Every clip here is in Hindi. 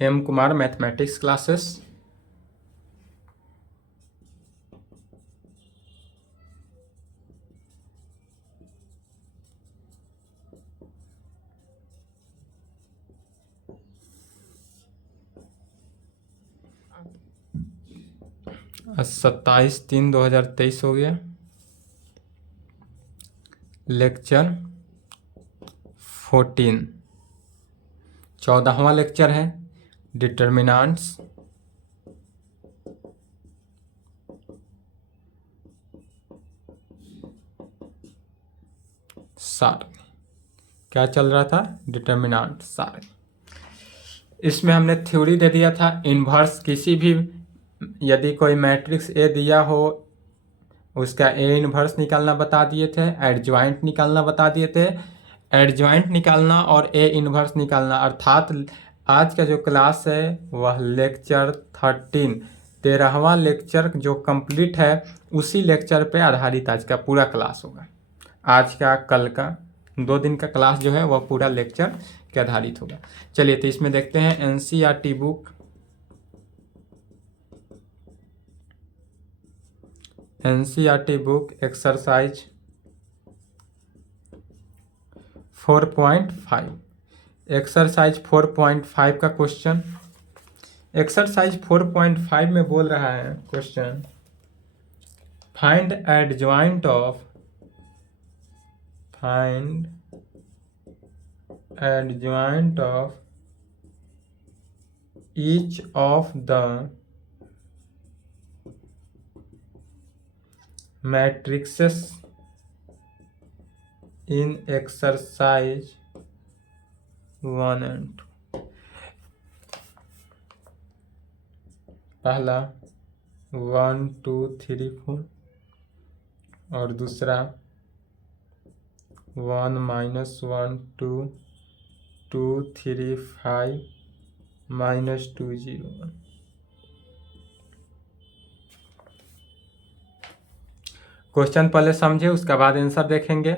M Kumar mathematics classes. आज 27/3/2023 हो गया। लेक्चर 14 14वां लेक्चर है डिटर्मिनेंट्स। सारणी क्या चल रहा था? डिटर्मिनेंट सारणी। इसमें हमने थ्योरी दे दिया था इन्वर्स किसी भी, यदि कोई मैट्रिक्स ए दिया हो उसका ए इन्वर्स निकालना बता दिए थे, एडजॉइंट निकालना बता दिए थे। एडजॉइंट निकालना और ए इन्वर्स निकालना, अर्थात आज का जो क्लास है वह लेक्चर 13वां लेक्चर जो कंप्लीट है उसी लेक्चर पे आधारित आज का पूरा क्लास होगा। आज का कल का 2 दिन का क्लास जो है वह पूरा लेक्चर के आधारित होगा। चलिए तो इसमें देखते हैं NCERT book, NCERT book exercise 4.5, exercise 4.5 का क्वेश्चन। एक्सरसाइज 4.5 में बोल रहा है question, find adjoint of each of the matrices in exercise 1 and 2। पहला 1 2 3 4 और दूसरा 1 -1 2 2 3 5 -2 0 1। क्वेश्चन पहले समझे उसके बाद आंसर देखेंगे।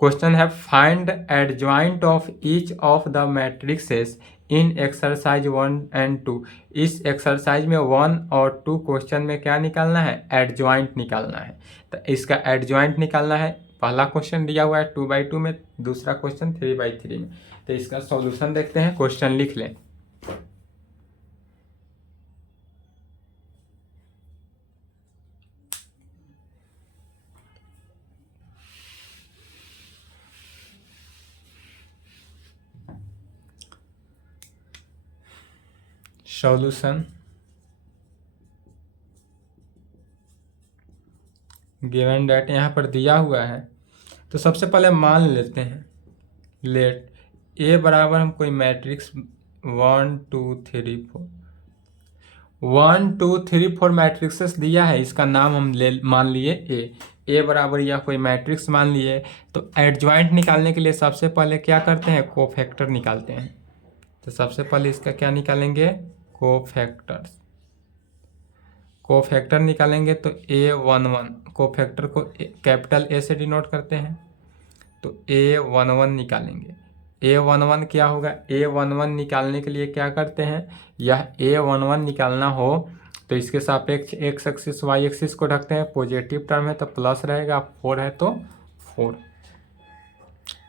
क्वेश्चन है find adjoint of each of the matrixes in exercise 1 and 2। इस एक्सरसाइज में 1 और 2 क्वेश्चन में क्या निकालना है? एडजॉइंट निकालना है। तो इसका एडजॉइंट निकालना है। पहला क्वेश्चन दिया हुआ है 2/2 में, दूसरा क्वेश्चन 3/3 में। तो इसका सॉल्यूशन देखते हैं, क्वेश्चन लिख लें। सॉल्यूशन गिवन डेट यहाँ पर दिया हुआ है। तो सबसे पहले मान लेते हैं, लेट ए बराबर हम कोई मैट्रिक्स 1 2 3 4 1 2 3 4 मैट्रिक्सेस दिया है, इसका नाम हम मान लिए ए बराबर या कोई मैट्रिक्स मान लिए। तो एडजॉइंट निकालने के लिए सबसे पहले क्या करते हैं? कोफैक्टर निकालते हैं। तो सबसे पहले इसका क्या निकालेंगे? कोफैक्टर्स। कोफैक्टर निकालेंगे तो A11, कोफैक्टर को कैपिटल ए से डिनोट करते हैं। तो A11 निकालेंगे। A11 क्या होगा? A11 निकालने के लिए क्या करते हैं? यह A11 निकालना हो तो इसके सापेक्ष एक्स एक्सिस वाई एक्सिस को ढकते हैं। पॉजिटिव टर्म है तो प्लस रहेगा, 4 है तो 4।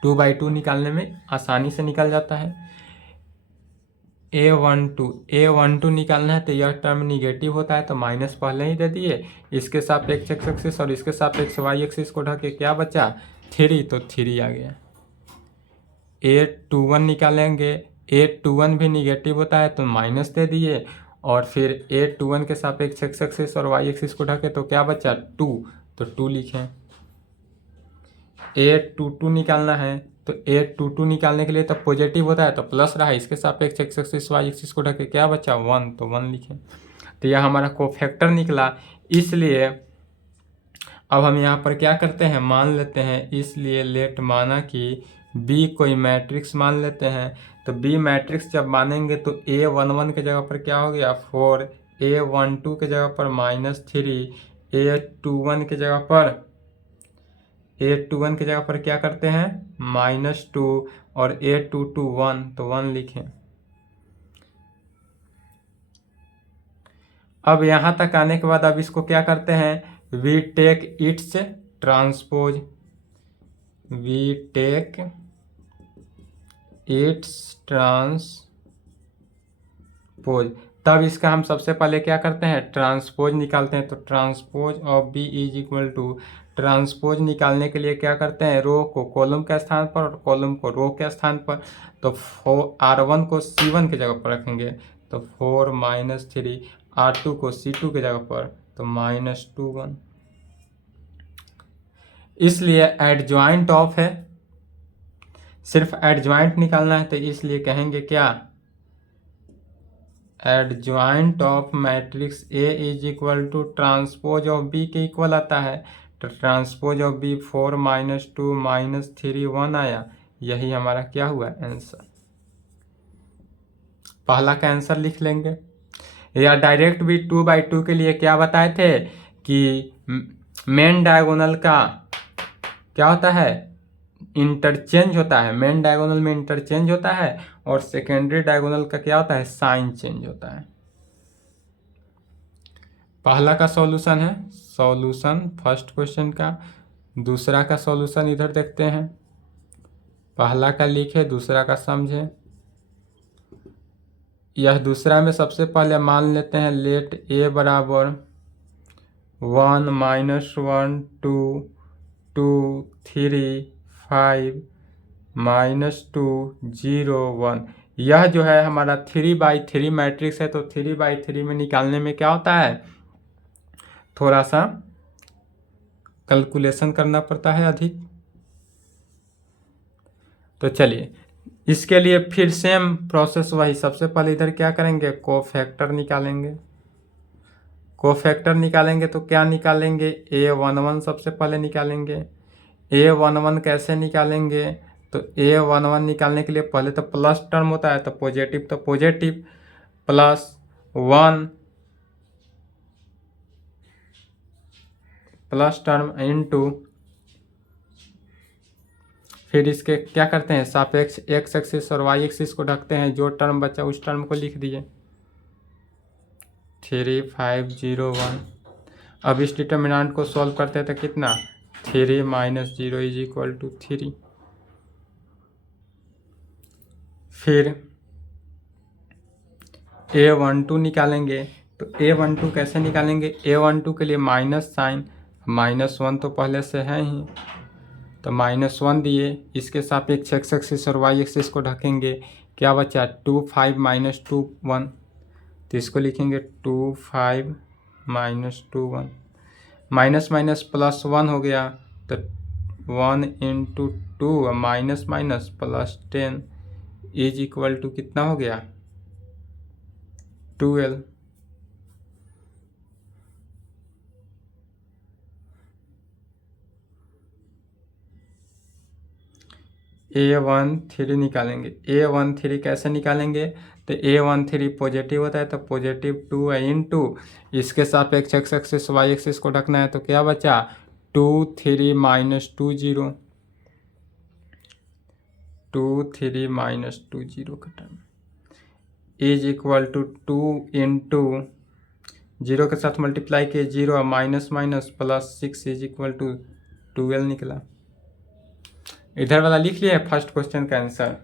2/2 निकालने में आसानी से निकल जाता है। A12 निकालना है तो यह टर्म निगेटिव होता है तो माइनस पहले ही दे दिए। इसके सापेक्ष एक्स एक्सिस और इसके सापेक्ष वाई एक्सिस को ढके क्या बचा? 3, तो 3 आ गया। A21 निकालेंगे, A21 भी निगेटिव होता है तो माइनस दे दिए और फिर A21 के सापेक्ष एक्स एक्सिस और वाई एक्सिस को ढके तो क्या बचा? 2, तो 2 लिखें। A22 निकालना है तो A22 निकालने के लिए तो पॉजिटिव होता है तो प्लस रहा, इसके सापेक्ष एक्स एक्सिस वाई एक्सिस को ढके क्या बचा? 1, तो 1 लिखें। तो यह हमारा कोफैक्टर निकला। इसलिए अब हम यहाँ पर क्या करते हैं? मान लेते हैं। इसलिए लेट माना कि B कोई मैट्रिक्स मान लेते हैं। तो B मैट्रिक्स जब मानेंगे तो A11 के जगह पर क्या हो गया? 4, A12 के जगह पर -3, A21 के जगह पर क्या करते हैं? -2 और A22 1, तो 1 लिखें। अब यहाँ तक आने के बाद अब इसको क्या करते हैं, we take its transpose, we take its transpose. तब इसका हम सबसे पहले क्या करते हैं, ट्रांसपोज निकालते हैं। तो transpose of B is equal to, transpose निकालने के लिए क्या करते हैं, रो को कॉलम के स्थान पर और कॉलम को रो के स्थान पर। तो R1 को C1 की जगह पर रखेंगे, तो 4 - 3, R2 को C2 की जगह पर, तो -2 1। इसलिए एडजॉइंट ऑफ है, सिर्फ एडजॉइंट निकालना है, तो इसलिए कहेंगे क्या, adjoint of matrix A is equal to transpose of B के इक्वल आता है। तो ट्रांसपोज ऑफ बी 4 - 2 - 3 1 आया। यही हमारा क्या हुआ, आंसर। पहला का आंसर लिख लेंगे। या डायरेक्ट भी 2/2 के लिए क्या बताए थे कि मेन डायगोनल का क्या होता है, इंटरचेंज होता है। मेन डायगोनल में इंटरचेंज होता है और सेकेंडरी डायगोनल का क्या होता है, साइन चेंज होता है। पहला का सॉल्यूशन है, सॉल्यूशन फर्स्ट क्वेश्चन का। दूसरा का सॉल्यूशन इधर देखते हैं। पहला का लिखे, दूसरा का समझे। यह दूसरा में सबसे पहले मान लेते हैं लेट ए बराबर 1 - 1 2 2 3 5 -2 0 1। यह जो है हमारा 3/3 मैट्रिक्स है। तो 3/3 में निकालने में क्या होता है, थोड़ा सा कैलकुलेशन करना पड़ता है अधिक। तो चलिए इसके लिए फिर सेम प्रोसेस वही, सबसे पहले इधर क्या करेंगे, कोफैक्टर निकालेंगे। कोफैक्टर निकालेंगे तो क्या निकालेंगे, A11 सबसे पहले निकालेंगे। A11 कैसे निकालेंगे, तो A11 निकालने के लिए पहले तो प्लस टर्म होता है, तो पॉजिटिव +1 प्लस टर्म इनटू, फिर इसके क्या करते हैं, सापेक्ष एक्स एक्सिस और वाई एक्सिस को ढकते हैं। जो टर्म बचा उस टर्म को लिख दिए 3 5 0 1। अब इस डिटर्मिनेंट को सॉल्व करते हैं तो कितना, 3 - 0 इज इक्वल टू 3। फिर A12 निकालेंगे। तो A12 कैसे निकालेंगे, A12 के लिए माइनस साइन, -1 तो पहले से है ही, तो -1 दिए। इसके सापेक्ष एक्स एक्सिस और वाई एक्सिस को ढकेंगे। क्या बचा, 2 5 - 2 1। तो इसको लिखेंगे 2 5 - 2 1। माइनस माइनस प्लस 1 हो गया, तो 1 × 2 minus minus +10 is equal to कितना हो गया, 12। A13 निकालेंगे। A13 कैसे निकालेंगे, तो A13 पॉजिटिव होता है, तो +2 इंटू इसके सापेक्ष एक्स एक्सिस वाई एक्सिस को ढकना है। तो क्या बचा, 2 3 - 2 0, 2 3 - 2 0 का term is equal to 2 into 0 के साथ मल्टीप्लाई किए 0 minus minus +6 is equal to 12 निकला। इधर वाला लिख लिया फर्स्ट क्वेश्चन का आंसर।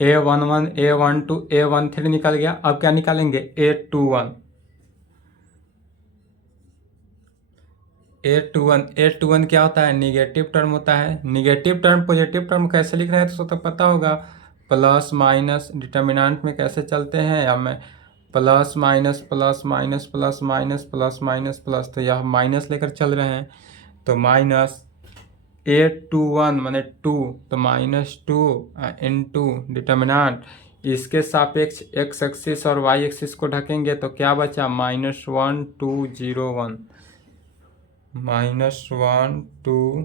A11 A12 A13 निकल गया। अब क्या निकालेंगे, A21। A21 क्या होता है, निगेटिव टर्म होता है। निगेटिव टर्म पॉजिटिव टर्म कैसे लिख रहे हैं तो पता होगा, प्लस माइनस डिटर्मिनेंट में कैसे चलते हैं, हमें plus minus plus minus plus minus plus minus plus, तो यह माइनस लेकर चल रहे हैं। तो माइनस A21 माने 2, तो -2 इंटू डिटर्मिनेंट इसके सापेक्ष एक्स एक्सिस और वाई एक्सिस को ढकेंगे। तो क्या बचा, -1 2 0 1। -1 2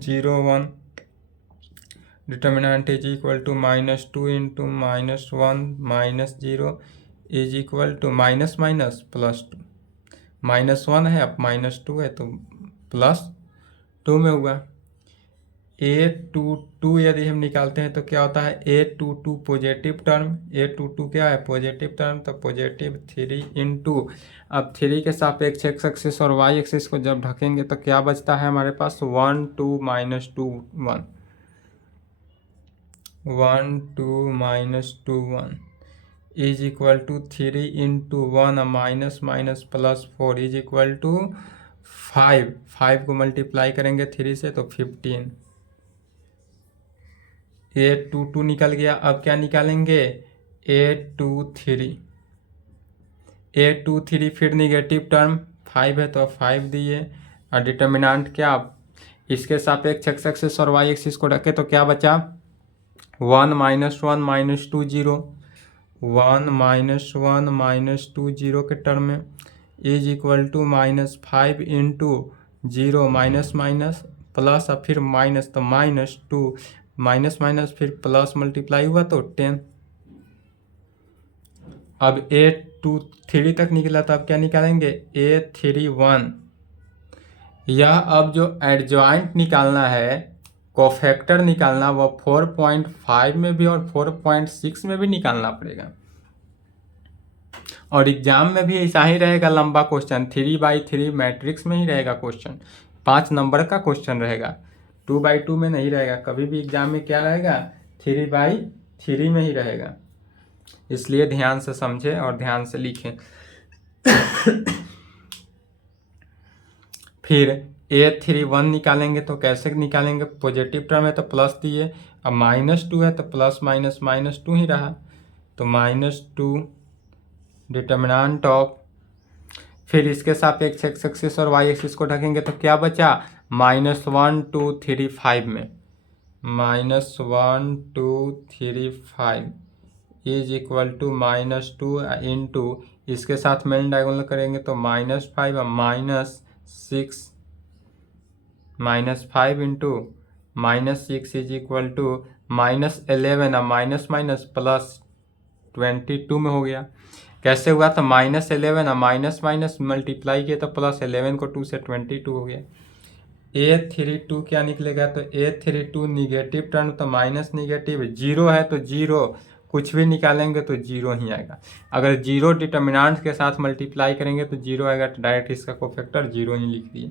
0 1 determinant is equal to -2 into -1 -0 is equal to minus minus +2। -1 है, अब -2 है तो +2 में हुआ। A22 यदि हम निकालते हैं तो क्या होता है, A22 पॉजिटिव टर्म, A22 क्या है, पॉजिटिव टर्म, तो पॉजिटिव 3 इंटू, अब 3 के सापेक्ष एक्स एक्सिस और वाई एक्सिस को जब ढकेंगे तो क्या बचता है हमारे पास, 1 2 -2 1 1 2 -2 1 is equal to 3 into 1 minus minus +4 is equal to 5 को मल्टीप्लाई करेंगे 3 से तो 15। A22 निकल गया। अब क्या निकालेंगे, A23 फिर निगेटिव टर्म 5 है तो 5 दिए, और डिटर्मिनेंट क्या, इसके सापेक्ष एक्स एक्सिस और वाई एक्सिस को रखे तो क्या बचा, 1 -1 -2 0 1 -1 -2 0 के टर्म में is equal to -5 into 0 minus minus plus और फिर माइनस, तो -2 माइनस माइनस फिर प्लस मल्टीप्लाई हुआ तो 10। अब A23 तक निकला तो अब क्या निकालेंगे, A31। यह अब जो एडजॉइंट निकालना है, कोफैक्टर निकालना, वो 4.5 में भी और 4.6 में भी निकालना पड़ेगा। और एग्जाम में भी ऐसा ही रहेगा, लंबा क्वेश्चन 3/3 मैट्रिक्स में ही रहेगा क्वेश्चन, 5 नंबर का क्वेश्चन रहेगा, 2/2 में नहीं रहेगा। कभी भी एग्जाम में क्या रहेगा, 3/3 में ही रहेगा। इसलिए ध्यान से समझें और ध्यान से लिखें। फिर A31 निकालेंगे तो कैसे निकालेंगे, पॉजिटिव टर्म है तो प्लस दिए, अब -2 है तो प्लस माइनस -2 ही रहा, तो -2 डिटर्मिनेंट ऑफ, फिर इसके सापेक्ष एक्स एक्सिस और वाई एक्सिस को ढकेंगे तो क्या बचा, -1 2 3 5 में -1 2 3 5 इज इक्वल टू -2 इंटू, इसके साथ मेन डायगोनल करेंगे तो -5 और -6 -5 इंटू -6 इज इक्वल टू -11 और माइनस माइनस +22 में हो गया। कैसे हुआ, तो -11 और माइनस माइनस मल्टीप्लाई किए तो +11 को 2 से 22 हो गया। A32 क्या निकलेगा, तो A32 निगेटिव टर्म, तो माइनस निगेटिव, 0 है तो 0, कुछ भी निकालेंगे तो 0 ही आएगा। अगर 0 डिटर्मिनेंट के साथ मल्टीप्लाई करेंगे तो 0 आएगा, तो डायरेक्ट इसका कोफैक्टर 0 ही लिख दिए।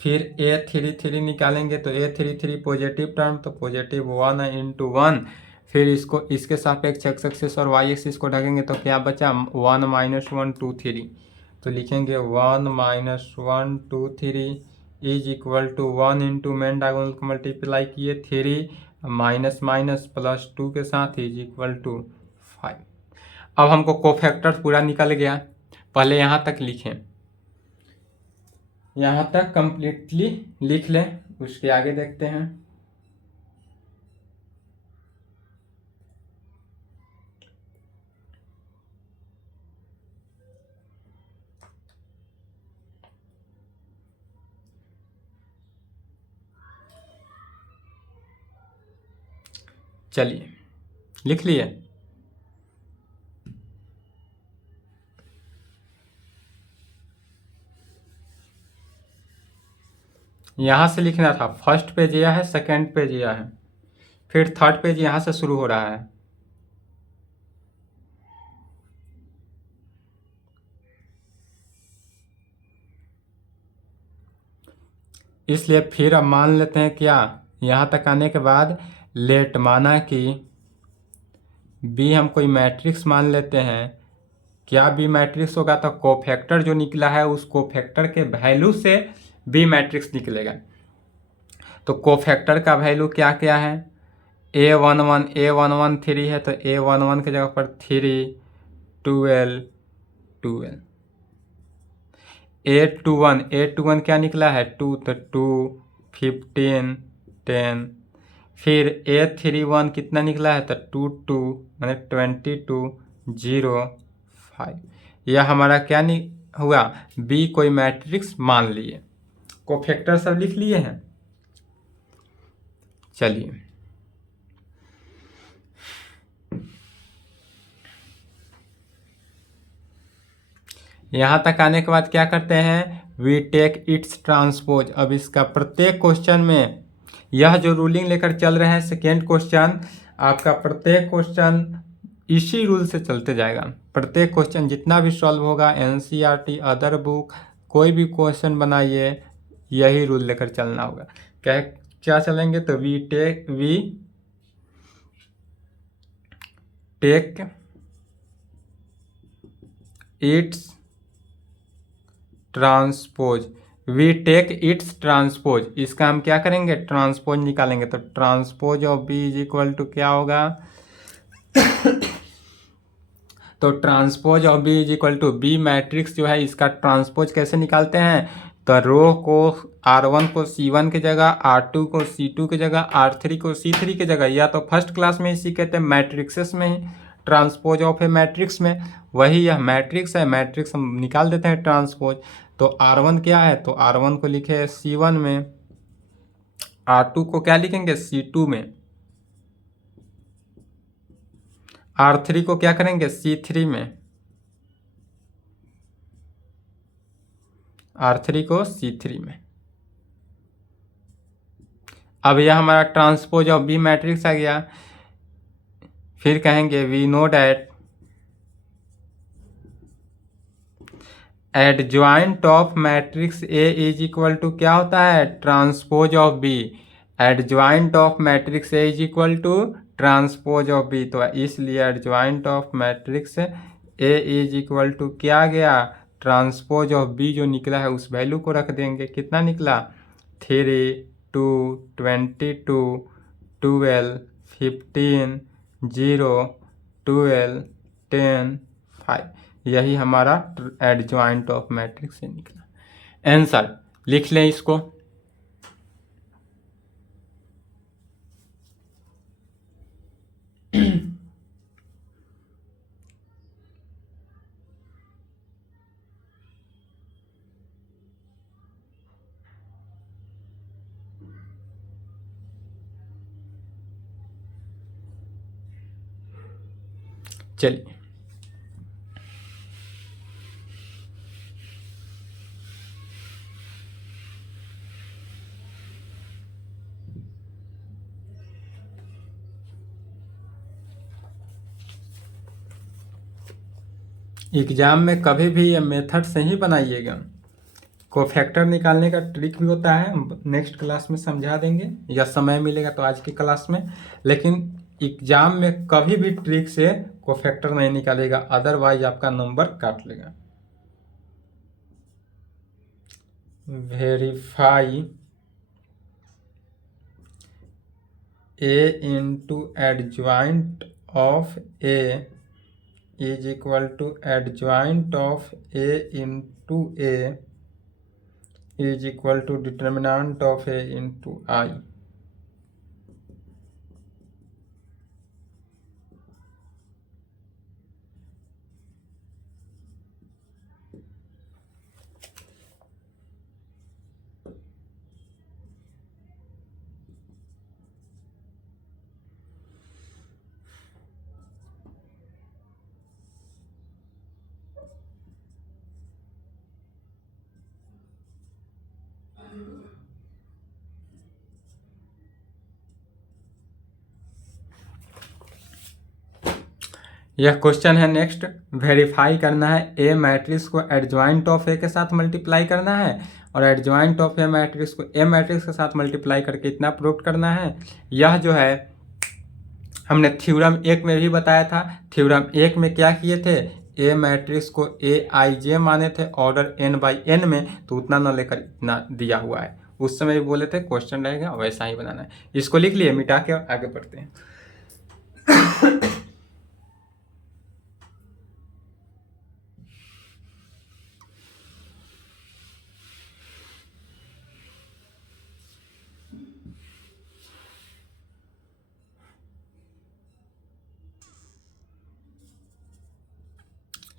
फिर A33 निकालेंगे तो A33 पॉजिटिव टर्म, तो पॉजिटिव 1 इंटू 1, फिर इसको इसके सापेक्ष एक्स एक्सिस और वाई एक्सिस को ढकेंगे तो क्या बचा, 1 -1 2 3, तो लिखेंगे 1 -1 2 3 is equal to 1 into main diagonal को मल्टीप्लाई किए 3 माइनस माइनस +2 के साथ इज इक्वल टू 5। अब हमको कोफैक्टर पूरा निकल गया। पहले यहाँ तक लिखें, यहाँ तक कंप्लीटली लिख लें, उसके आगे देखते हैं। चलिए लिख लिए। यहाँ से लिखना था, फर्स्ट पेज यह है, सेकंड पेज यह है, फिर थर्ड पेज यहाँ से शुरू हो रहा है। इसलिए फिर अब मान लेते हैं क्या, यहाँ तक आने के बाद लेट, माना कि बी हम कोई मैट्रिक्स मान लेते हैं। क्या बी मैट्रिक्स होगा, तो कोफैक्टर जो निकला है उस कोफैक्टर के वैल्यू से बी मैट्रिक्स निकलेगा। तो कोफैक्टर का वैल्यू क्या क्या है, A11 3 है तो A11 की जगह पर 3 12 12, A21 क्या निकला है 2, तो 2 15 10, फिर A31 कितना निकला है, तो 2 2 मैंने 22 0 5। यह हमारा क्या हुआ, बी कोई मैट्रिक्स मान लिए। कोफैक्टर सब लिख लिए हैं। चलिए यहाँ तक आने के बाद क्या करते हैं, वी टेक इट्स ट्रांसपोज। अब इसका प्रत्येक क्वेश्चन में यह जो रूलिंग लेकर चल रहे हैं सेकेंड क्वेश्चन, आपका प्रत्येक क्वेश्चन इसी रूल से चलते जाएगा। प्रत्येक क्वेश्चन जितना भी सॉल्व होगा, एनसीईआरटी अदर बुक कोई भी क्वेश्चन बनाइए, यही रूल लेकर चलना होगा। क्या क्या चलेंगे, तो we take its transpose, we take its transpose, इसका हम क्या करेंगे, ट्रांसपोज निकालेंगे। तो transpose of B is equal to क्या होगा, तो transpose of B is equal to B matrix जो है इसका ट्रांसपोज कैसे निकालते हैं, तो रो को R1 को C1 की जगह, R2 को C2 की जगह, R3 को C3 की जगह, या तो फर्स्ट क्लास में ही सीखे थे मैट्रिक्सेस में ही, ट्रांसपोज ऑफ ए मैट्रिक्स में, वही यह मैट्रिक्स है, मैट्रिक्स हम निकाल देते हैं ट्रांसपोज। तो R1 क्या है, तो R1 को लिखे C1 में, R2 को क्या लिखेंगे C2 में, R3 को क्या करेंगे C3 में, R3 को C3 में। अब यह हमारा ट्रांसपोज ऑफ बी मैट्रिक्स आ गया। फिर कहेंगे we know that adjoint of matrix A is equal to क्या होता है, transpose of B. Adjoint of matrix A is equal to transpose of B, तो इसलिए adjoint of matrix A is equal to क्या आ गया, ट्रांसपोज ऑफ बी जो निकला है उस वैल्यू को रख देंगे। कितना निकला, 3, 2, 22, 12, 15, 0, 12, 10, 5, यही हमारा एडजॉइंट ऑफ मैट्रिक्स से निकला। आंसर लिख लें इसको। चलिए एग्जाम में कभी भी ये मेथड से ही बनाइएगा। कोफैक्टर निकालने का ट्रिक भी होता है, नेक्स्ट क्लास में समझा देंगे, या समय मिलेगा तो आज की क्लास में। लेकिन एग्जाम में कभी भी ट्रिक से कोफैक्टर नहीं निकालेगा, अदरवाइज आपका नंबर काट लेगा। Verify A into adjoint of A is equal to adjoint of A into A is equal to determinant of A into I. यह क्वेश्चन है नेक्स्ट, वेरीफाई करना है ए मैट्रिक्स को एडजॉइंट ऑफ ए के साथ मल्टीप्लाई करना है, और एडजॉइंट ऑफ ए मैट्रिक्स को ए मैट्रिक्स के साथ मल्टीप्लाई करके इतना प्रूव करना है। यह जो है हमने थ्योरम 1 में भी बताया था। थ्योरम 1 में क्या किए थे, ए मैट्रिक्स को ए आई जे माने थे ऑर्डर n/n में, तो उतना न लेकर इतना दिया हुआ है। उस समय भी बोले थे क्वेश्चन रहेगा वैसा ही बनाना है। इसको लिख लिए, मिटा के आगे बढ़ते हैं।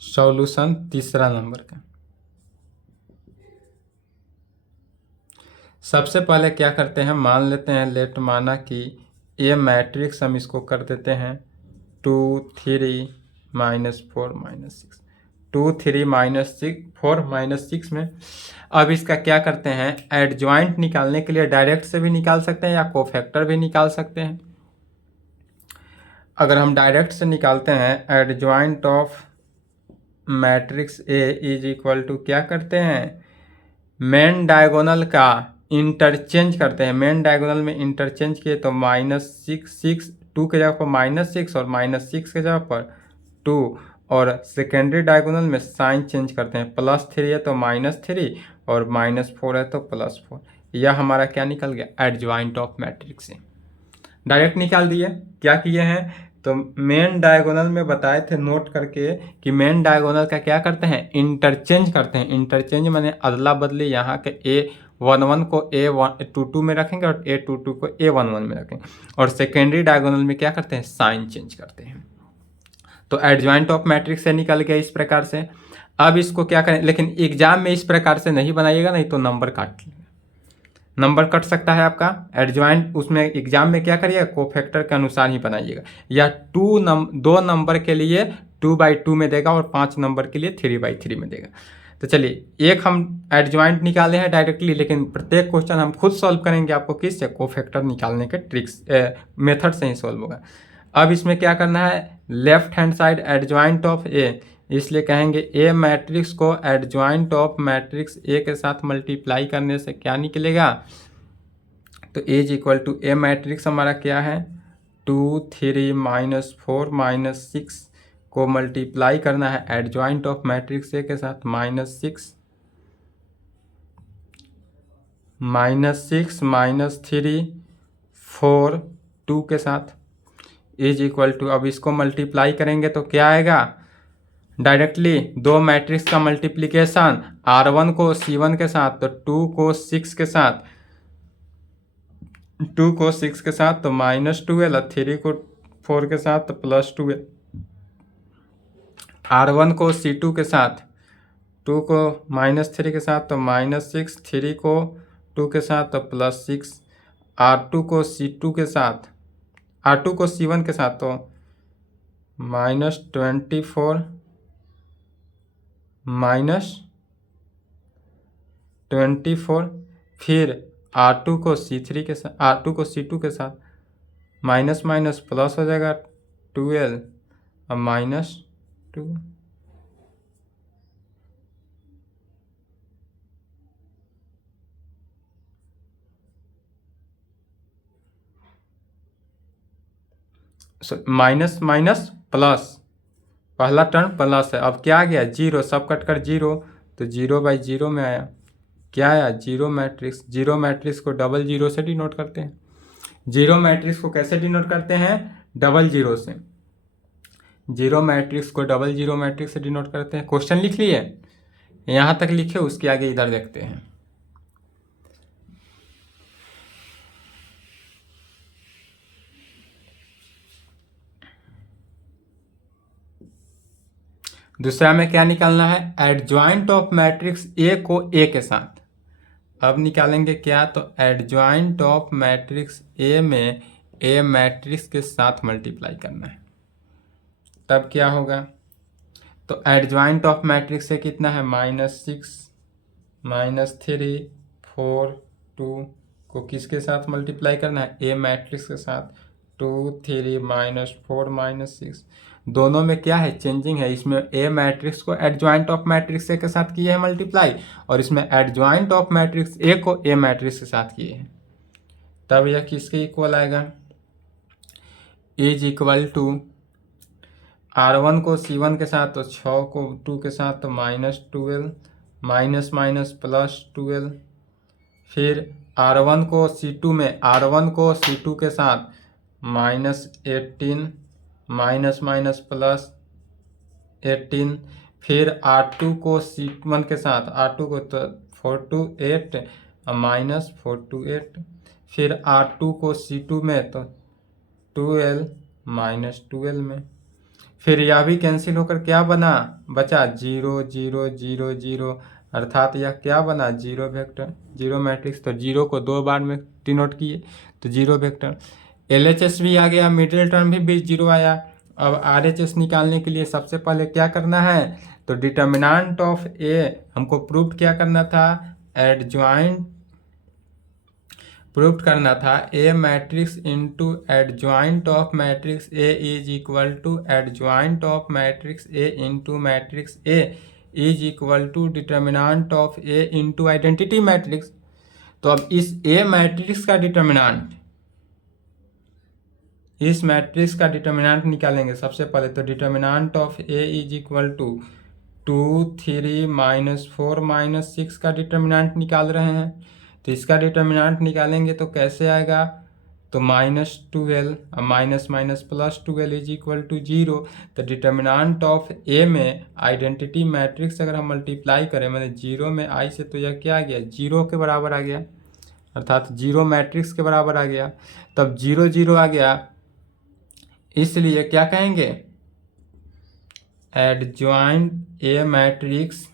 सॉल्यूशन तीसरा नंबर का, सबसे पहले क्या करते हैं, मान लेते हैं, लेट माना कि ये मैट्रिक्स हम इसको कर देते हैं 2 3 -4 -6, 2 3 -6 4 -6 में। अब इसका क्या करते हैं, एडजॉइंट निकालने के लिए डायरेक्ट से भी निकाल सकते हैं या कोफैक्टर भी निकाल सकते हैं। अगर हम डायरेक्ट से निकालते हैं, adjoint of matrix A is equal to क्या करते हैं, मेन डायगोनल का इंटरचेंज करते हैं। मेन डायगोनल में इंटरचेंज किए तो -6 2 के जगह पर -6 और -6 के जगह पर 2, और सेकेंडरी डायगोनल में साइन चेंज करते हैं। +3 है तो -3 और -4 है तो +4। यह हमारा क्या निकल गया, एडजॉइंट ऑफ मैट्रिक्स है। डायरेक्ट निकाल दिए। क्या किए हैं, तो मेन डायगोनल में बताए थे नोट करके कि मेन डायगोनल का क्या करते हैं, इंटरचेंज करते हैं। इंटरचेंज माने अदला बदली, यहाँ के A11 को A22 में रखेंगे और A22 को A11 में रखेंगे, और सेकेंडरी डायगोनल में क्या करते हैं, साइन चेंज करते हैं। तो एडजॉइंट ऑफ मैट्रिक्स से निकल गया इस प्रकार से। अब इसको क्या करें, लेकिन एग्जाम में इस प्रकार से नहीं बनाइएगा, नहीं तो नंबर कट सकता है आपका। एडजॉइंट उसमें एग्जाम में क्या करिएगा, कोफैक्टर के अनुसार ही बनाइएगा, या 2 नंबर के लिए 2/2 में देगा और 5 नंबर के लिए 3/3 में देगा। तो चलिए, एक हम एडजॉइंट निकाले हैं डायरेक्टली, लेकिन प्रत्येक क्वेश्चन हम खुद सॉल्व करेंगे। आपको किससे, कोफैक्टर निकालने के ट्रिक्स मेथड से ही सॉल्व होगा। अब इसमें क्या करना है, left hand side adjoint of A, इसलिए कहेंगे ए मैट्रिक्स को एडजॉइंट ऑफ मैट्रिक्स ए के साथ मल्टीप्लाई करने से क्या निकलेगा, तो A is equal to A matrix हमारा क्या है, 2 3 -4 -6 को मल्टीप्लाई करना है एडजॉइंट ऑफ मैट्रिक्स ए के साथ -6 -3 4 2 के साथ इज इक्वल टू, अब इसको मल्टीप्लाई करेंगे तो क्या आएगा, डायरेक्टली दो मैट्रिक्स का मल्टीप्लिकेशन, R1 को C1 के साथ तो 2 को 6 के साथ, 2 को 6 के साथ तो -12 और 3 को 4 के साथ तो +12। R1 को C2 के साथ, 2 को -3 के साथ तो -6, 3 को 2 के साथ तो +6, R2 को C2 के साथ, R2 को C1 के साथ तो -24 -24, फिर R2 को C3 के साथ, R2 को C2 के साथ माइनस माइनस प्लस हो जाएगा 12 और -2। माइनस माइनस प्लस, पहला टर्म प्लस है, अब क्या आ गया, 0, सब कट कर 0, तो 0/0 में आया। क्या आया, जीरो मैट्रिक्स। जीरो मैट्रिक्स को 00 से डिनोट करते हैं। जीरो मैट्रिक्स को कैसे डिनोट करते हैं, 00 से। जीरो मैट्रिक्स को 00 मैट्रिक्स से डिनोट करते हैं। क्वेश्चन लिख लिए, यहाँ तक लिखे, उसके आगे इधर देखते हैं। दूसरा में क्या निकालना है, एडजॉइंट ऑफ मैट्रिक्स ए को ए के साथ। अब निकालेंगे क्या, तो एडजॉइंट ऑफ मैट्रिक्स ए में ए मैट्रिक्स के साथ मल्टीप्लाई करना है, तब क्या होगा, तो एडजॉइंट ऑफ मैट्रिक्स से कितना है, -6 -3 4 2 को किसके साथ मल्टीप्लाई करना है, ए मैट्रिक्स के साथ, 2 3 -4 -6। दोनों में क्या है, चेंजिंग है। इसमें ए मैट्रिक्स को एडजॉइंट ऑफ मैट्रिक्स ए के साथ किए हैं मल्टीप्लाई, और इसमें एडजॉइंट ऑफ मैट्रिक्स ए को ए मैट्रिक्स के साथ किए हैं, तब यह किसके इक्वल आएगा, इज इक्वल टू R1 को C1 के साथ तो 6 को 2 के साथ तो -12 माइनस माइनस +12, फिर R1 को C2 में, R1 को C2 के साथ -18 माइनस माइनस +18, फिर R2 को C1 के साथ, R2 को तो 4 to 8 -4 to 8, फिर R2 को C2 में तो 12 -12 में, फिर यह भी कैंसिल होकर क्या बना, बचा 0 0 0 0, अर्थात यह क्या बना, जीरो वेक्टर, जीरो मैट्रिक्स। तो जीरो को 2 बार में डिनोट किए तो जीरो वेक्टर। LHS भी आ गया, मिडिल टर्म भी जीरो आया। अब RHS निकालने के लिए सबसे पहले क्या करना है, तो डिटर्मिनेंट ऑफ ए हमको प्रूव क्या करना था, एडजॉइंट प्रूव करना था, A matrix into adjoint of matrix A is equal to adjoint of matrix A into matrix A is equal to determinant of A into identity matrix. तो अब इस ए मैट्रिक्स का डिटर्मिनेंट, इस मैट्रिक्स का डिटर्मिनेंट निकालेंगे सबसे पहले। तो determinant of A is equal to 2 3 -4 -6 का डिटर्मिनेंट निकाल रहे हैं। तो इसका डिटर्मिनेंट निकालेंगे तो कैसे आएगा, तो -12 minus minus +12 is equal to 0। तो डिटर्मिनेंट ऑफ ए में आइडेंटिटी मैट्रिक्स अगर हम मल्टीप्लाई करें, मतलब 0 में आई से, तो यह क्या आ गया, 0 के बराबर आ गया, अर्थात 0 मैट्रिक्स के बराबर आ गया। तब 0 0 आ गया, इसलिए क्या कहेंगे, एडजॉइंट ए मैट्रिक्स,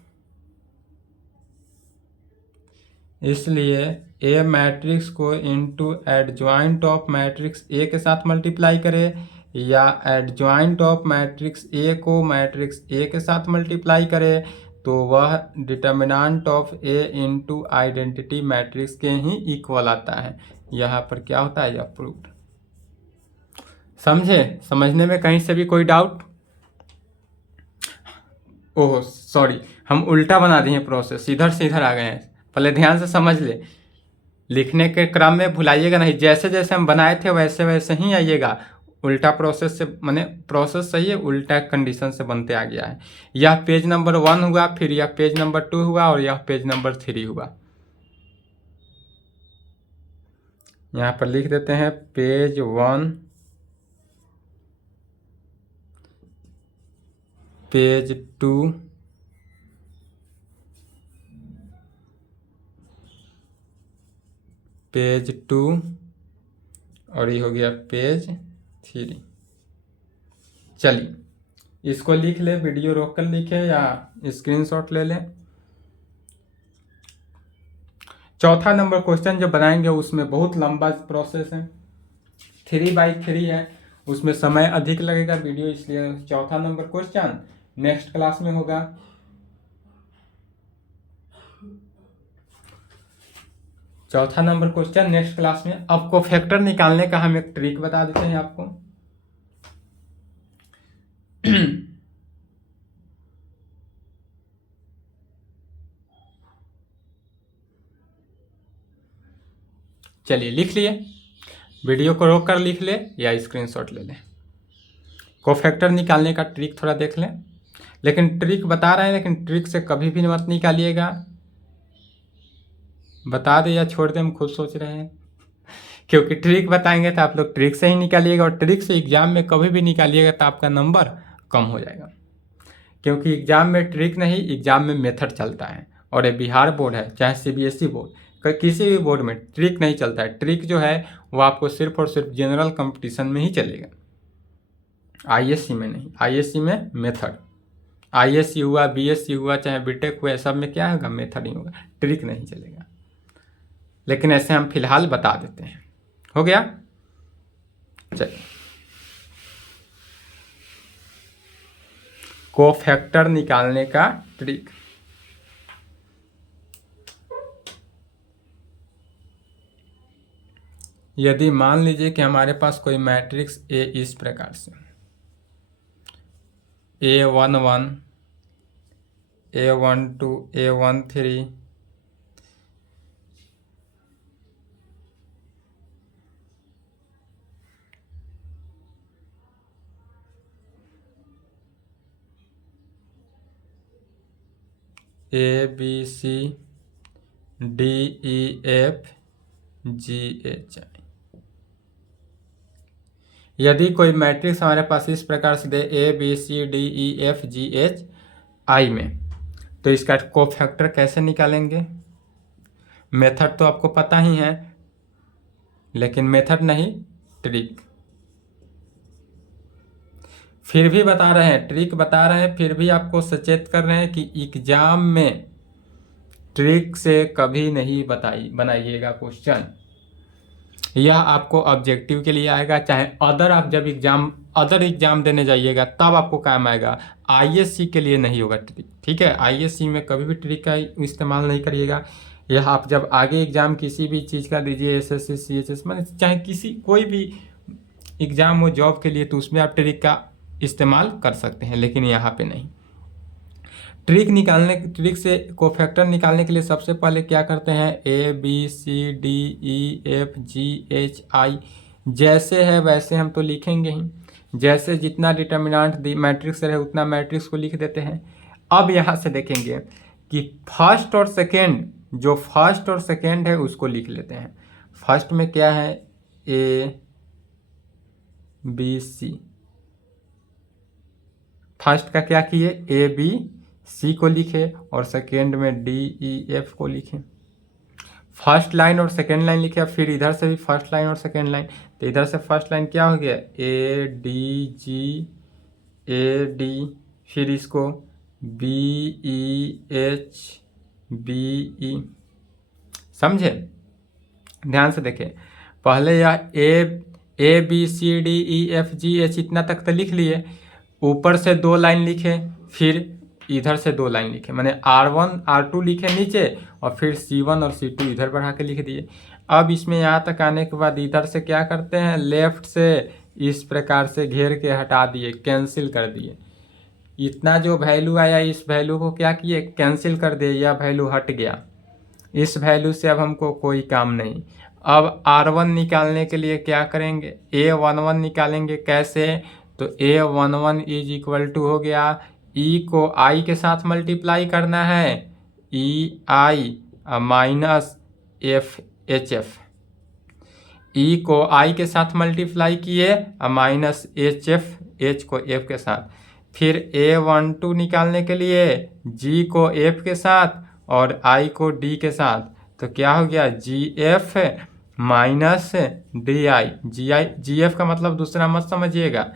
इसलिए ए मैट्रिक्स को into adjoint of matrix A के साथ मल्टीप्लाई करें, या एडजॉइंट ऑफ मैट्रिक्स ए को मैट्रिक्स ए के साथ मल्टीप्लाई करें, तो वह determinant of A into identity matrix के ही इक्वल आता है। यहाँ पर क्या होता है, यह प्रूव्ड। समझे, समझने में कहीं से भी कोई डाउट? ओह सॉरी, हम उल्टा बना दिए प्रोसेस, इधर से इधर आ गए हैं। पहले ध्यान से समझ ले, लिखने के क्रम में भुलाइएगा नहीं, जैसे जैसे हम बनाए थे वैसे वैसे ही आइएगा। उल्टा प्रोसेस से, माने प्रोसेस सही है, उल्टा कंडीशन से बनते आ गया है। यह पेज नंबर 1 हुआ, फिर यह पेज नंबर 2 हुआ, और यह पेज नंबर 3 हुआ। यहाँ पर लिख देते हैं पेज 1, पेज 2, पेज 2, और ये हो गया पेज 3। चलिए इसको लिख ले, वीडियो रोक कर लिखे या स्क्रीनशॉट ले लें। चौथा नंबर क्वेश्चन जो बनाएंगे उसमें बहुत लंबा प्रोसेस है, 3x3 है, उसमें समय अधिक लगेगा वीडियो, इसलिए चौथा नंबर क्वेश्चन नेक्स्ट क्लास में होगा। चौथा नंबर क्वेश्चन नेक्स्ट क्लास में। अब कोफैक्टर निकालने का हम एक ट्रिक बता देते हैं आपको। चलिए लिख लिए, वीडियो को रोक कर लिख ले या स्क्रीनशॉट ले लें। कोफैक्टर निकालने का ट्रिक थोड़ा देख लें, लेकिन ट्रिक बता रहे हैं, लेकिन ट्रिक से कभी भी मत निकालिएगा। बता दे या छोड़ दे, हम खुद सोच रहे हैं, क्योंकि ट्रिक बताएंगे तो आप लोग ट्रिक से ही निकालिएगा, और ट्रिक से एग्जाम में कभी भी निकालिएगा तो आपका नंबर कम हो जाएगा। क्योंकि एग्जाम में ट्रिक नहीं, एग्जाम में मेथड चलता है, और ये बिहार बोर्ड है चाहे CBSE बोर्ड, किसी भी बोर्ड में ट्रिक नहीं चलता है। ट्रिक जो है वो आपको सिर्फ और सिर्फ जनरल कंपटीशन में ही चलेगा, ISC में नहीं। ISC में मेथड, ISC हुआ, BSc हुआ, चाहे BTech हुआ, सब में क्या होगा, मेथड ही होगा, ट्रिक नहीं चलेगा। लेकिन ऐसे हम फिलहाल बता देते हैं। हो गया, चलिए कोफैक्टर निकालने का ट्रिक। यदि मान लीजिए कि हमारे पास कोई मैट्रिक्स A इस प्रकार से, A11, A12, A13, ABC, DEF, GHI। यदि कोई मैट्रिक्स हमारे पास इस प्रकार से दे ABCDEFGHI में, तो इसका कोफैक्टर कैसे निकालेंगे? मेथड तो आपको पता ही है, लेकिन मेथड नहीं, ट्रिक। फिर भी बता रहे हैं, ट्रिक बता रहे हैं, फिर भी आपको सचेत कर रहे हैं कि एग्जाम में ट्रिक से कभी नहीं बनाइएगा क्वेश्चन। यह आपको ऑब्जेक्टिव के लिए आएगा, चाहे आप जब अदर एग्जाम देने जाइएगा तब आपको काम आएगा। आईएससी के लिए नहीं होगा ट्रिक, ठीक है। आईएससी में कभी भी ट्रिक का इस्तेमाल नहीं करिएगा। यह आप जब आगे एग्जाम किसी भी चीज़ का दीजिए, एसएससी सीएचएस में, चाहे कोई भी एग्जाम हो जॉब के लिए, तो उसमें आप ट्रिक का इस्तेमाल कर सकते हैं, लेकिन यहाँ पे नहीं। ट्रिक से कोफैक्टर निकालने के लिए सबसे पहले क्या करते हैं, ABCDEFGHI जैसे है वैसे हम तो लिखेंगे ही। जैसे जितना डिटर्मिनेंट मैट्रिक्स रहे उतना मैट्रिक्स को लिख देते हैं। अब यहाँ से देखेंगे कि फर्स्ट और सेकेंड है उसको लिख लेते हैं। फर्स्ट में क्या है, ABC, फर्स्ट का क्या किए, ABC को लिखे और सेकेंड में DEF को लिखे। फर्स्ट लाइन और सेकेंड लाइन लिखे। फिर इधर से भी फर्स्ट लाइन और सेकेंड लाइन, तो इधर से फर्स्ट लाइन क्या हो गया, AD, फिर इसको BEHBE, समझे। ध्यान से देखें, पहले यह ABCDEFGH इतना तक तो लिख लिए, ऊपर से 2 लाइन लिखे, फिर इधर से 2 लाइन लिखे, मैंने R1 R2 लिखे नीचे और फिर C1 और C2 इधर बढ़ा के लिख दिए। अब इसमें यहाँ तक आने के बाद इधर से क्या करते हैं, लेफ्ट से इस प्रकार से घेर के हटा दिए, कैंसिल कर दिए। इतना जो वैल्यू आया इस वैल्यू को क्या किए, कैंसिल कर दिए, यह वैल्यू हट गया। इस वैल्यू से अब हमको कोई काम नहीं। अब R1 निकालने के लिए क्या करेंगे, A11 निकालेंगे। कैसे, तो A11 इज इक्वल टू हो गया, E को I के साथ मल्टीप्लाई करना है, EI माइनस FHF। E को I के साथ मल्टीप्लाई किए माइनस HF, H को F के साथ। फिर A12 निकालने के लिए G को F के साथ और I को D के साथ, तो क्या हो गया, GF माइनस DI। GF का मतलब दूसरा मत समझिएगा,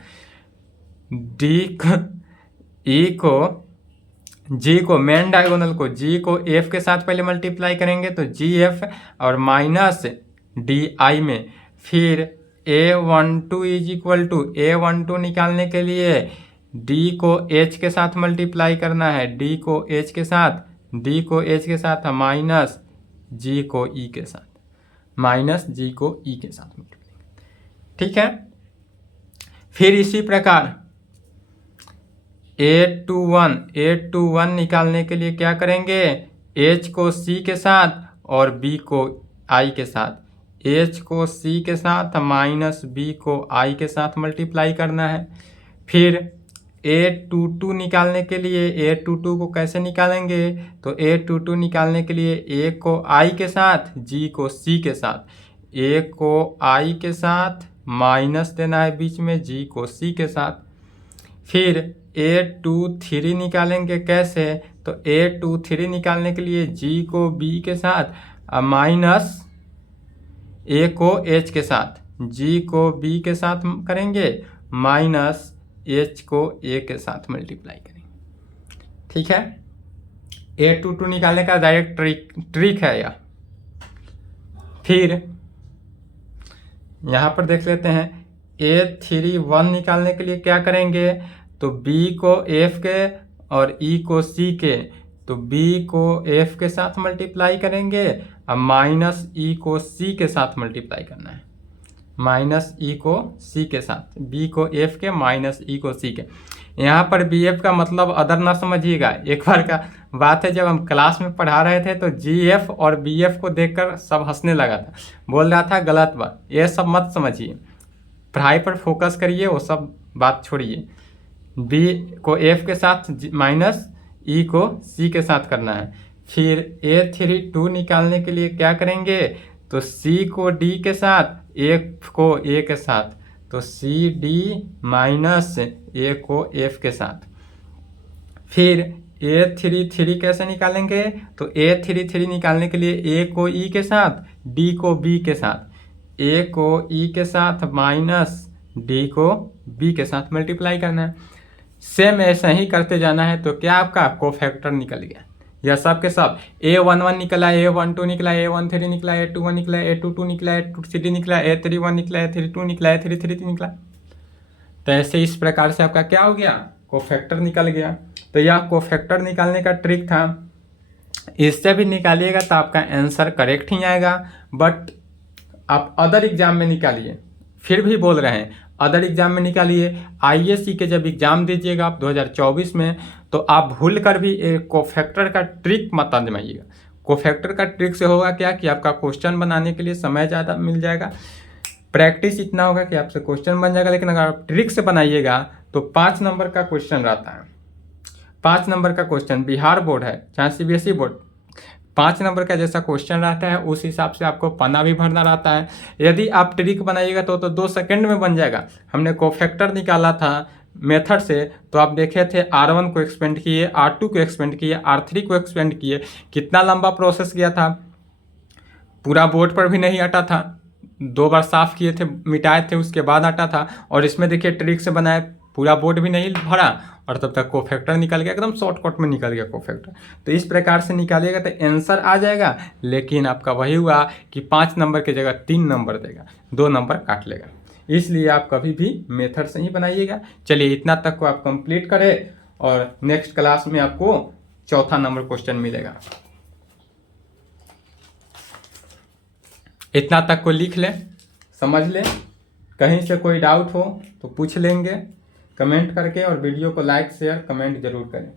G को मेन डायगोनल को G को F के साथ पहले मल्टीप्लाई करेंगे तो GF और माइनस DI में। फिर A12 is equal to, A12 निकालने के लिए D को H के साथ मल्टीप्लाई करना है, D को H के साथ माइनस G को E के साथ, मल्टीप्लाई, ठीक है। फिर इसी प्रकार A21 निकालने के लिए क्या करेंगे, H को C के साथ और B को I के साथ, H को C के साथ माइनस B को I के साथ मल्टीप्लाई करना है। फिर A22 निकालने के लिए, A22 को कैसे निकालेंगे, तो A22 निकालने के लिए A को I के साथ, G को C के साथ, A को I के साथ माइनस देना है बीच में, G को C के साथ। फिर A23 निकालेंगे। कैसे, तो A23 निकालने के लिए G को B के साथ माइनस A को H के साथ, G को B के साथ करेंगे माइनस H को A के साथ मल्टीप्लाई करेंगे, ठीक है। A22 निकालने का डायरेक्ट ट्रिक है यह। फिर यहाँ पर देख लेते हैं, A31 निकालने के लिए क्या करेंगे, तो B को F के और E को C के, तो B को F के साथ मल्टीप्लाई करेंगे और माइनस E को C के साथ मल्टीप्लाई करना है, माइनस E को C के साथ, B को F के माइनस E को C के। यहाँ पर BF का मतलब अदर ना समझिएगा। एक बार का बात है, जब हम क्लास में पढ़ा रहे थे तो GF और BF को देखकर सब हंसने लगा था, बोल रहा था गलत बात। ये सब मत समझिए, पढ़ाई पर फोकस करिए, वो सब बात छोड़िए। B को F के साथ माइनस E को C के साथ करना है। फिर A32 निकालने के लिए क्या करेंगे, तो C को D के साथ, F को A के साथ, तो CD माइनस A को F के साथ। फिर A33 कैसे निकालेंगे, तो A33 निकालने के लिए A को E के साथ, D को B के साथ, A को E के साथ माइनस D को B के साथ मल्टीप्लाई करना है। सेम ऐसा ही करते जाना है, तो क्या आपका कोफैक्टर निकल गया। यह सब के सब A11 निकला, A12 निकला, A13 निकला, A21 निकला, A22 निकला, A23 निकला, A31 निकला, A32 निकला, A33 निकला। तो ऐसे इस प्रकार से आपका क्या हो गया, कोफैक्टर निकल गया। तो यह कोफैक्टर निकालने का ट्रिक था। इससे भी निकालिएगा तो आपका आंसर करेक्ट ही आएगा, बट आप अदर एग्जाम में निकालिए, फिर भी बोल रहे हैं अदर एग्जाम में निकालिए। आईएससी के जब एग्जाम दीजिएगा आप 2024 में, तो आप भूल कर भी एक कोफैक्टर का ट्रिक मत आजमाइएगा। कोफैक्टर का ट्रिक से होगा क्या कि आपका क्वेश्चन बनाने के लिए समय ज़्यादा मिल जाएगा, प्रैक्टिस इतना होगा कि आपसे क्वेश्चन बन जाएगा। लेकिन अगर आप ट्रिक से बनाइएगा तो 5 नंबर का क्वेश्चन रहता है, 5 नंबर का क्वेश्चन, बिहार बोर्ड है चाहे सीबीएसई बोर्ड, 5 नंबर का जैसा क्वेश्चन रहता है उस हिसाब से आपको पन्ना भी भरना रहता है। यदि आप ट्रिक बनाइएगा तो 2 सेकंड में बन जाएगा। हमने कोफैक्टर निकाला था मेथड से, तो आप देखे थे R1 को एक्सपेंड किए, R2 को एक्सपेंड किए, R3 को एक्सपेंड किए, कितना लंबा प्रोसेस गया था, पूरा बोर्ड पर भी नहीं अटा था, 2 बार साफ किए थे, मिटाए थे, उसके बाद अटा था। और इसमें देखिए ट्रिक से बनाए, पूरा बोर्ड भी नहीं भरा और तब तक कोफैक्टर निकल गया, एकदम शॉर्टकट में निकल गया कोफैक्टर। तो इस प्रकार से निकालिएगा तो आंसर आ जाएगा। लेकिन आपका वही हुआ कि 5 नंबर की जगह 3 नंबर देगा, 2 नंबर काट लेगा। इसलिए आप कभी भी मेथड से ही बनाइएगा। चलिए इतना तक को आप कंप्लीट करें और नेक्स्ट क्लास में आपको चौथा नंबर क्वेश्चन मिलेगा। इतना तक को लिख लें, समझ लें, कहीं से कोई डाउट हो तो पूछ लेंगे कमेंट करके, और वीडियो को लाइक शेयर कमेंट जरूर करें।